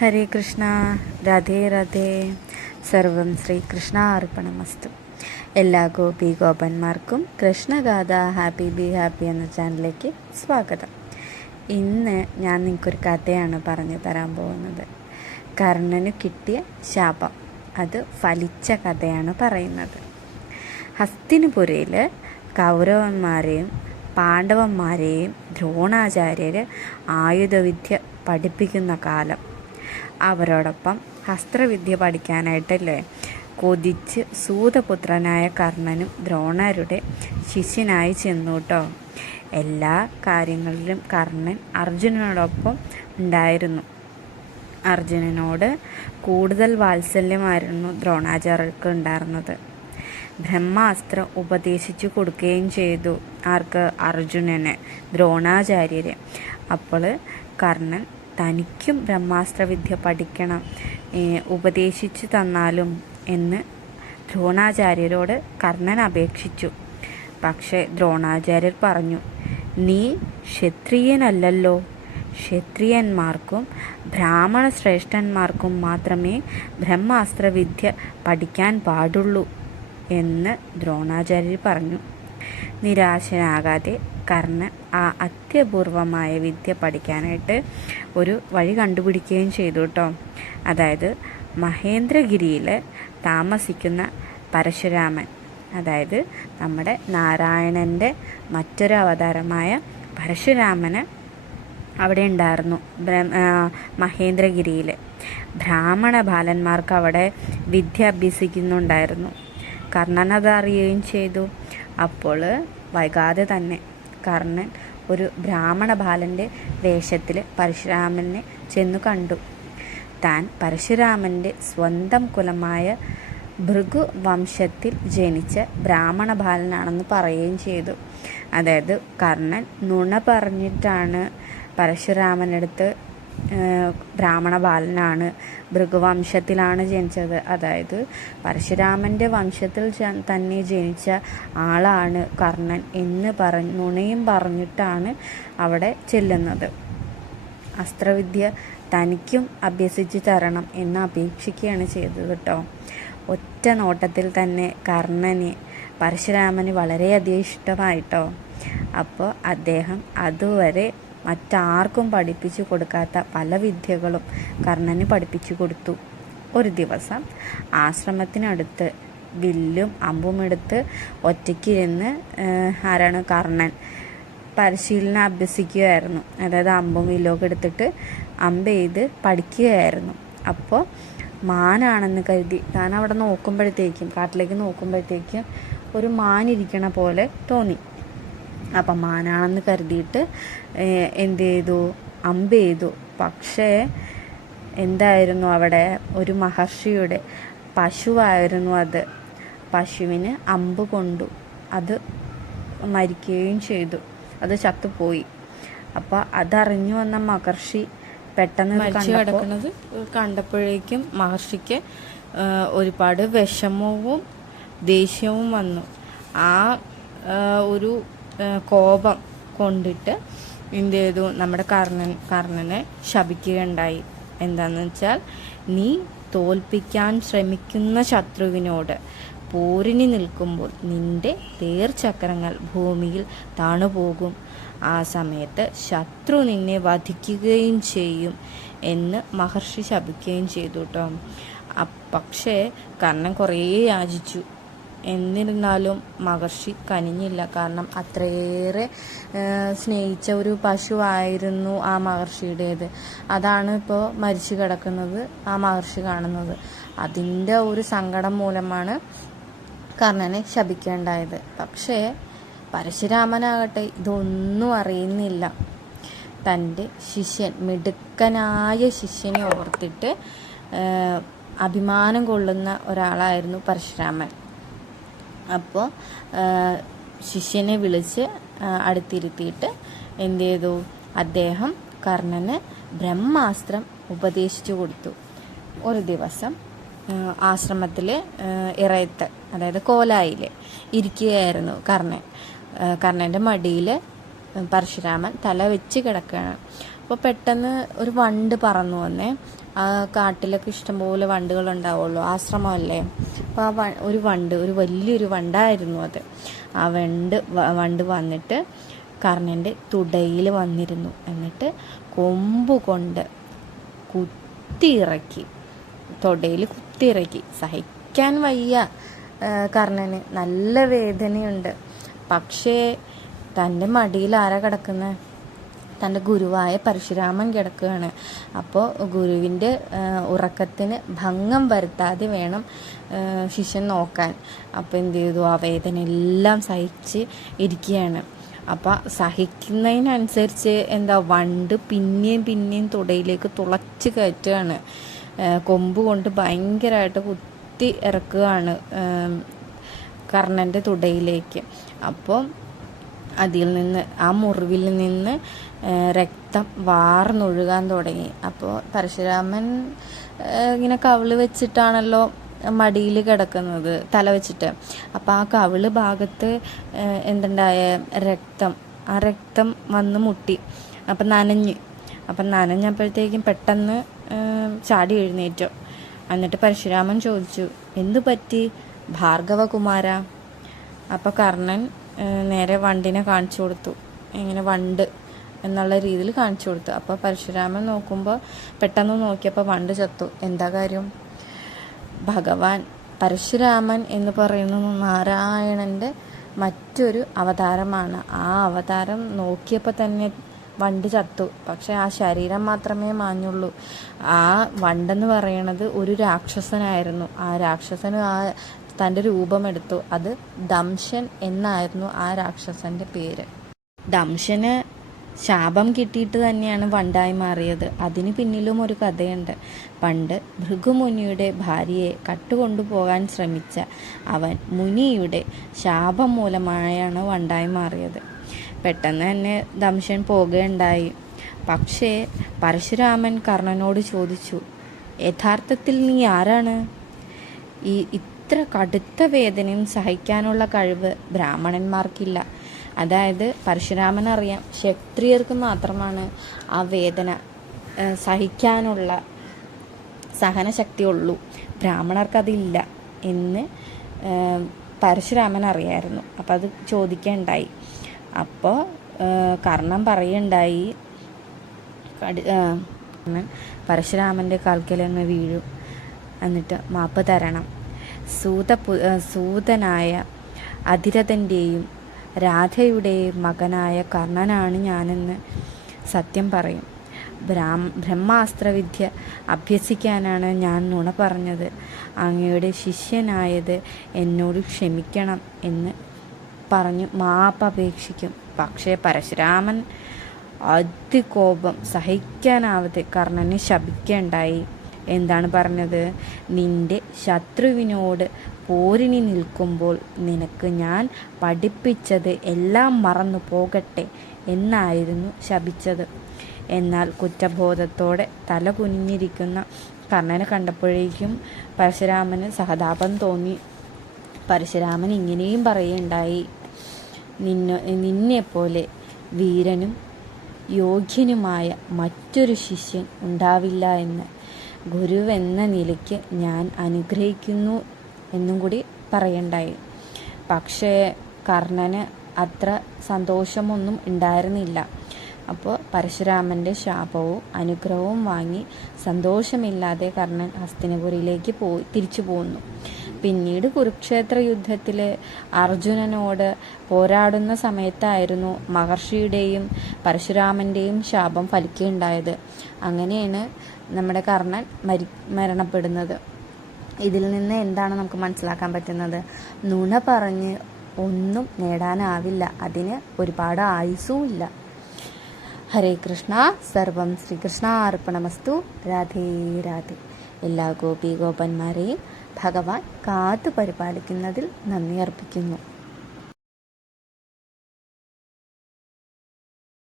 ഹരേ കൃഷ്ണ, രാധേ രാധേ. സർവം ശ്രീകൃഷ്ണ അർപ്പണമസ്തു. എല്ലാ ഗോപന്മാർക്കും Krishnagatha happy be happy എന്ന ചാനലിലേക്ക് സ്വാഗതം. ഇന്ന് ഞാൻ നിങ്ങൾക്കൊരു കഥയാണ് പറഞ്ഞു തരാൻ പോകുന്നത്. കർണന് കിട്ടിയ ശാപം, അത് ഫലിച്ച കഥയാണ് പറയുന്നത്. ഹസ്തിനപുരയിൽ കൗരവന്മാരെയും പാണ്ഡവന്മാരെയും ദ്രോണാചാര്യർ ആയുധവിദ്യ പഠിപ്പിക്കുന്ന കാലം. അവരോടൊപ്പം അസ്ത്രവിദ്യ പഠിക്കാനായിട്ടല്ലേ കൊതിച്ച് സൂതപുത്രനായ കർണനും ദ്രോണരുടെ ശിഷ്യനായി ചെന്നു കേട്ടോ. എല്ലാ കാര്യങ്ങളിലും കർണൻ അർജുനനോടൊപ്പം ഉണ്ടായിരുന്നു. അർജുനനോട് കൂടുതൽ വാത്സല്യമായിരുന്നു ദ്രോണാചാര്യർക്ക് ഉണ്ടായിരുന്നത്. ബ്രഹ്മാസ്ത്രം ഉപദേശിച്ചു കൊടുക്കുകയും ചെയ്തു. ആർക്ക്? അർജുനന്, ദ്രോണാചാര്യര്. അപ്പോൾ കർണൻ തനിക്കും ബ്രഹ്മാസ്ത്രവിദ്യ പഠിക്കണം, ഉപദേശിച്ചു തന്നാലും എന്ന് ദ്രോണാചാര്യരോട് കർണൻ അപേക്ഷിച്ചു. പക്ഷേ ദ്രോണാചാര്യർ പറഞ്ഞു, നീ ക്ഷത്രിയനല്ലല്ലോ. ക്ഷത്രിയന്മാർക്കും ബ്രാഹ്മണ ശ്രേഷ്ഠന്മാർക്കും മാത്രമേ ബ്രഹ്മാസ്ത്രവിദ്യ പഠിക്കാൻ പാടുള്ളൂ എന്ന് ദ്രോണാചാര്യർ പറഞ്ഞു. നിരാശനാകാതെ കർണൻ ആ അത്യപൂർവമായ വിദ്യ പഠിക്കാനായിട്ട് ഒരു വഴി കണ്ടുപിടിക്കുകയും ചെയ്തു കേട്ടോ. അതായത് മഹേന്ദ്രഗിരിയിൽ താമസിക്കുന്ന പരശുരാമൻ, അതായത് നമ്മുടെ നാരായണൻ്റെ മറ്റൊരു അവതാരമായ പരശുരാമന് അവിടെ ഉണ്ടായിരുന്നു. മഹേന്ദ്രഗിരിയിൽ ബ്രാഹ്മണ ബാലന്മാർക്ക് അവിടെ വിദ്യ അഭ്യസിക്കുന്നുണ്ടായിരുന്നു. കർണൻ അതറിയുകയും ചെയ്തു. അപ്പോൾ വൈകാതെ തന്നെ കർണൻ ഒരു ബ്രാഹ്മണ ബാലൻ്റെ വേഷത്തിൽ പരശുരാമനെ ചെന്നു കണ്ടു. താൻ പരശുരാമൻ്റെ സ്വന്തം കുലമായ ഭൃഗു വംശത്തിൽ ജനിച്ച ബ്രാഹ്മണ ബാലനാണെന്ന് പറയുകയും ചെയ്തു. അതായത് കർണൻ നുണ പറഞ്ഞിട്ടാണ് പരശുരാമനടുത്ത് ബ്രാഹ്മണ ബാലനാണ്, ഭൃഗുവംശത്തിലാണ് ജനിച്ചത്, അതായത് പരശുരാമൻ്റെ വംശത്തിൽ തന്നെ ജനിച്ച ആളാണ് കർണൻ എന്ന് നുണയും പറഞ്ഞിട്ടാണ് അവിടെ ചെല്ലുന്നത്. അസ്ത്രവിദ്യ തനിക്കും അഭ്യസിച്ച് തരണം എന്ന് അപേക്ഷിക്കുകയാണ് ചെയ്തത് കേട്ടോ. ഒറ്റ നോട്ടത്തിൽ തന്നെ കർണന് പരശുരാമന് വളരെയധികം ഇഷ്ടമായിട്ടോ. അപ്പോൾ അദ്ദേഹം അതുവരെ മറ്റാർക്കും പഠിപ്പിച്ചു കൊടുക്കാത്ത പല വിദ്യകളും കർണന് പഠിപ്പിച്ചു കൊടുത്തു. ഒരു ദിവസം ആശ്രമത്തിനടുത്ത് വില്ലും അമ്പുമെടുത്ത് ഒറ്റയ്ക്കിരുന്ന് ആരാണ് കർണൻ പരിശീലനം അഭ്യസിക്കുകയായിരുന്നു. അതായത് അമ്പും വില്ലൊക്കെ എടുത്തിട്ട് അമ്പ് ചെയ്ത് പഠിക്കുകയായിരുന്നു. അപ്പോൾ മാനാണെന്ന് കരുതി താൻ അവിടെ നോക്കുമ്പോഴത്തേക്കും, കാട്ടിലേക്ക് നോക്കുമ്പോഴത്തേക്കും ഒരു മാനിരിക്കണ പോലെ തോന്നി. അപ്പം മാനാണെന്ന് കരുതിയിട്ട് എന്ത് ചെയ്തു? അമ്പ് ചെയ്തു. പക്ഷേ എന്തായിരുന്നു അവിടെ? ഒരു മഹർഷിയുടെ പശുവായിരുന്നു അത്. പശുവിന് അമ്പ് കൊണ്ടു, അത് മരിക്കുകയും ചെയ്തു, അത് ചത്തുപോയി. അപ്പോൾ അതറിഞ്ഞു വന്ന മഹർഷി പെട്ടെന്ന് കണ്ടപ്പോഴേക്കും മഹർഷിക്ക് ഒരുപാട് വിഷമവും ദേഷ്യവും വന്നു. ആ ഒരു കോപം കൊണ്ടിട്ട് എന്ത് ചെയ്തു? നമ്മുടെ കർണനെ ശപിക്കുകയുണ്ടായി. എന്താണെന്ന് വെച്ചാൽ, നീ തോൽപ്പിക്കാൻ ശ്രമിക്കുന്ന ശത്രുവിനോട് പോരിന് നിൽക്കുമ്പോൾ നിന്റെ തേർചക്രങ്ങൾ ഭൂമിയിൽ താണുപോകും. ആ സമയത്ത് ശത്രു നിന്നെ വധിക്കുകയും ചെയ്യും എന്ന് മഹർഷി ശപിക്കുകയും ചെയ്തു കേട്ടോ. പക്ഷേ കർണൻ കുറേ യാചിച്ചു. എന്നിരുന്നാലും മഹർഷി കനിഞ്ഞില്ല. കാരണം അത്രയേറെ സ്നേഹിച്ച ഒരു പശുവായിരുന്നു ആ മഹർഷിയുടേത്. അതാണ് ഇപ്പോൾ മരിച്ചു കിടക്കുന്നത് ആ മഹർഷി കാണുന്നത്. അതിൻ്റെ ഒരു സങ്കടം മൂലമാണ് കർണനെ ശപിക്കേണ്ടായത്. പക്ഷേ പരശുരാമനാകട്ടെ ഇതൊന്നും അറിയുന്നില്ല. തൻ്റെ ശിഷ്യൻ, മിടുക്കനായ ശിഷ്യനെ ഓർത്തിട്ട് അഭിമാനം കൊള്ളുന്ന ഒരാളായിരുന്നു പരശുരാമൻ. അപ്പോൾ ശിഷ്യനെ വിളിച്ച് അടുത്തിരുത്തിയിട്ട് എന്ത് ചെയ്തു? അദ്ദേഹം കർണന് ബ്രഹ്മാസ്ത്രം ഉപദേശിച്ചു കൊടുത്തു. ഒരു ദിവസം ആശ്രമത്തിൽ ഇറയത്ത്, അതായത് കോലായിൽ ഇരിക്കുകയായിരുന്നു കർണൻ. കർണൻ്റെ മടിയിൽ പരശുരാമൻ തല വെച്ച് കിടക്കുകയാണ്. അപ്പോൾ പെട്ടെന്ന് ഒരു വണ്ട് പറന്നു വന്നേ. ആ കാട്ടിലൊക്കെ ഇഷ്ടംപോലെ വണ്ടുകളുണ്ടാവുള്ളൂ, ആശ്രമമല്ലേ. അപ്പോൾ ഒരു വണ്ട്, ഒരു വലിയൊരു വണ്ടായിരുന്നു അത്. ആ വണ്ട് വന്നിട്ട് കർണൻ്റെ തുടയിൽ വന്നിരുന്നു. എന്നിട്ട് കൊമ്പ് കൊണ്ട് കുത്തിയിറക്കി, തുടയിൽ കുത്തിയിറക്കി. സഹിക്കാൻ വയ്യ കർണന്, നല്ല വേദനയുണ്ട്. പക്ഷേ തൻ്റെ മടിയിൽ ആരാ കിടക്കുന്നത്? തൻ്റെ ഗുരുവായ പരശുരാമൻ കിടക്കുകയാണ്. അപ്പോൾ ഗുരുവിൻ്റെ ഉറക്കത്തിന് ഭംഗം വരുത്താതെ വേണം ശിഷ്യൻ നോക്കാൻ. അപ്പോൾ എന്ത് ചെയ്തു? ആ വേദന എല്ലാം സഹിച്ച് ഇരിക്കുകയാണ്. അപ്പം സഹിക്കുന്നതിനനുസരിച്ച് വണ്ട് പിന്നെയും തുടയിലേക്ക് തുളച്ച് കയറ്റുകയാണ്. കൊമ്പ് കൊണ്ട് ഭയങ്കരമായിട്ട് കുത്തി ഇറക്കുകയാണ് കർണൻ്റെ തുടയിലേക്ക്. അപ്പോൾ അതിൽ നിന്ന്, ആ മുറിവിൽ നിന്ന് രക്തം വാർന്നൊഴുകാൻ തുടങ്ങി. അപ്പോൾ പരശുരാമൻ ഇങ്ങനെ കവിള് വെച്ചിട്ടാണല്ലോ മടിയിൽ കിടക്കുന്നത്, തല വെച്ചിട്ട്. അപ്പോൾ ആ കവിള് ഭാഗത്ത് ആ രക്തം വന്ന് മുട്ടി. അപ്പം നനഞ്ഞപ്പോഴത്തേക്കും പെട്ടെന്ന് ചാടി എഴുന്നേറ്റു. എന്നിട്ട് പരശുരാമൻ ചോദിച്ചു, എന്തു പറ്റി ഭാർഗവകുമാര? അപ്പോൾ കർണൻ നേരെ വണ്ടിനെ കാണിച്ചു കൊടുത്തു. ഇങ്ങനെ വണ്ട് എന്നുള്ള രീതിയിൽ കാണിച്ചു കൊടുത്തു. അപ്പോൾ പരശുരാമൻ പെട്ടെന്ന് നോക്കിയപ്പോൾ വണ്ട് ചത്തു. എന്താ കാര്യം? ഭഗവാൻ പരശുരാമൻ എന്ന് പറയുന്നത് നാരായണൻ്റെ മറ്റൊരു അവതാരമാണ്. ആ അവതാരം നോക്കിയപ്പോൾ തന്നെ വണ്ട് ചത്തു. പക്ഷെ ആ ശരീരം മാത്രമേ മാഞ്ഞുള്ളൂ. ആ വണ്ടെന്ന് പറയണത് ഒരു രാക്ഷസനായിരുന്നു. ആ രാക്ഷസന് തൻ്റെ രൂപമെടുത്തു. അത് ദംശൻ എന്നായിരുന്നു ആ രാക്ഷസൻ്റെ പേര്. ദംശന് ശാപം കിട്ടിയിട്ട് തന്നെയാണ് വണ്ടായി മാറിയത്. അതിന് പിന്നിലും ഒരു കഥയുണ്ട്. പണ്ട് ഭൃഗുമുനിയുടെ ഭാര്യയെ കട്ടുകൊണ്ടുപോകാൻ ശ്രമിച്ച അവൻ മുനിയുടെ ശാപം മൂലമായാണ് വണ്ടായി മാറിയത്. പെട്ടെന്ന് തന്നെ ദംശൻ പോകുകയുണ്ടായി. പക്ഷേ പരശുരാമൻ കർണനോട് ചോദിച്ചു, യഥാർത്ഥത്തിൽ നീ ആരാണ്? ഇത്ര കടുത്ത വേദനയും സഹിക്കാനുള്ള കഴിവ് ബ്രാഹ്മണന്മാർക്കില്ല. അതായത് പരശുരാമനറിയാം, ക്ഷത്രിയർക്ക് മാത്രമാണ് ആ വേദന സഹിക്കാനുള്ള സഹനശക്തി ഉള്ളൂ, ബ്രാഹ്മണർക്കതില്ല എന്ന് പരശുരാമൻ അറിയായിരുന്നു. അപ്പം അത് ചോദിക്കുകയുണ്ടായി. അപ്പോൾ കർണൻ പറയുണ്ടായി, പരശുരാമൻ്റെ കാൽക്കലങ്ങ് വീഴും, എന്നിട്ട് മാപ്പ് തരണം. സൂതനായ അതിരഥൻ്റെയും രാധയുടെയും മകനായ കർണനാണ് ഞാനെന്ന് സത്യം പറയും. ബ്രഹ്മാസ്ത്രവിദ്യ അഭ്യസിക്കാനാണ് ഞാൻ നുണ പറഞ്ഞത്. അങ്ങയുടെ ശിഷ്യനായത് എന്നോട് ക്ഷമിക്കണം എന്ന് പറഞ്ഞു മാപ്പപേക്ഷിക്കും. പക്ഷേ പരശുരാമൻ അതികോപം സഹിക്കാനാവാതെ കർണനെ ശപിക്കുകയുണ്ടായി. എന്താണ് പറഞ്ഞത്? നിന്റെ ശത്രുവിനോട് പോരിനി നിൽക്കുമ്പോൾ നിനക്ക് ഞാൻ പഠിപ്പിച്ചത് എല്ലാം മറന്നു പോകട്ടെ എന്നായിരുന്നു ശപിച്ചത്. എന്നാൽ കുറ്റബോധത്തോടെ തല കുനിഞ്ഞിരിക്കുന്ന കർണനെ കണ്ടപ്പോഴേക്കും പരശുരാമന് സഹതാപം തോന്നി. പരശുരാമൻ ഇങ്ങനെയും പറയുണ്ടായി, നിന്നെപ്പോലെ വീരനും യോഗ്യനുമായ മറ്റൊരു ശിഷ്യൻ ഉണ്ടാവില്ല എന്ന് ഗുരുവെന്ന നിലയ്ക്ക് ഞാൻ അനുഗ്രഹിക്കുന്നു എന്നും കൂടി പറയണ്ടായി. പക്ഷേ കർണന് അത്ര സന്തോഷമൊന്നും ഉണ്ടായിരുന്നില്ല. അപ്പോൾ പരശുരാമൻ്റെ ശാപവും അനുഗ്രഹവും വാങ്ങി സന്തോഷമില്ലാതെ കർണൻ ഹസ്തിനപുരിയിലേക്ക് തിരിച്ചു പോകുന്നു. പിന്നീട് കുരുക്ഷേത്ര യുദ്ധത്തിൽ അർജുനനോട് പോരാടുന്ന സമയത്തായിരുന്നു മഹർഷിയുടെയും പരശുരാമൻ്റെയും ശാപം ഫലിക്കുകയുണ്ടായത്. അങ്ങനെയാണ് നമ്മുടെ കർണൻ മരണപ്പെടുന്നത്. ഇതിൽ നിന്ന് എന്താണ് നമുക്ക് മനസ്സിലാക്കാൻ പറ്റുന്നത്? നുണ പറഞ്ഞ് ഒന്നും നേടാനാവില്ല, അതിന് ഒരുപാട് ആയുസ്സും ഇല്ല. ഹരേ കൃഷ്ണ. സർവം ശ്രീകൃഷ്ണ അർപ്പണമസ്തു. രാധേ രാധേ. എല്ലാ ഗോപീ ഗോപന്മാരെയും ഭഗവാൻ കാത്തു പരിപാലിക്കുന്നതിൽ നന്ദി അർപ്പിക്കുന്നു.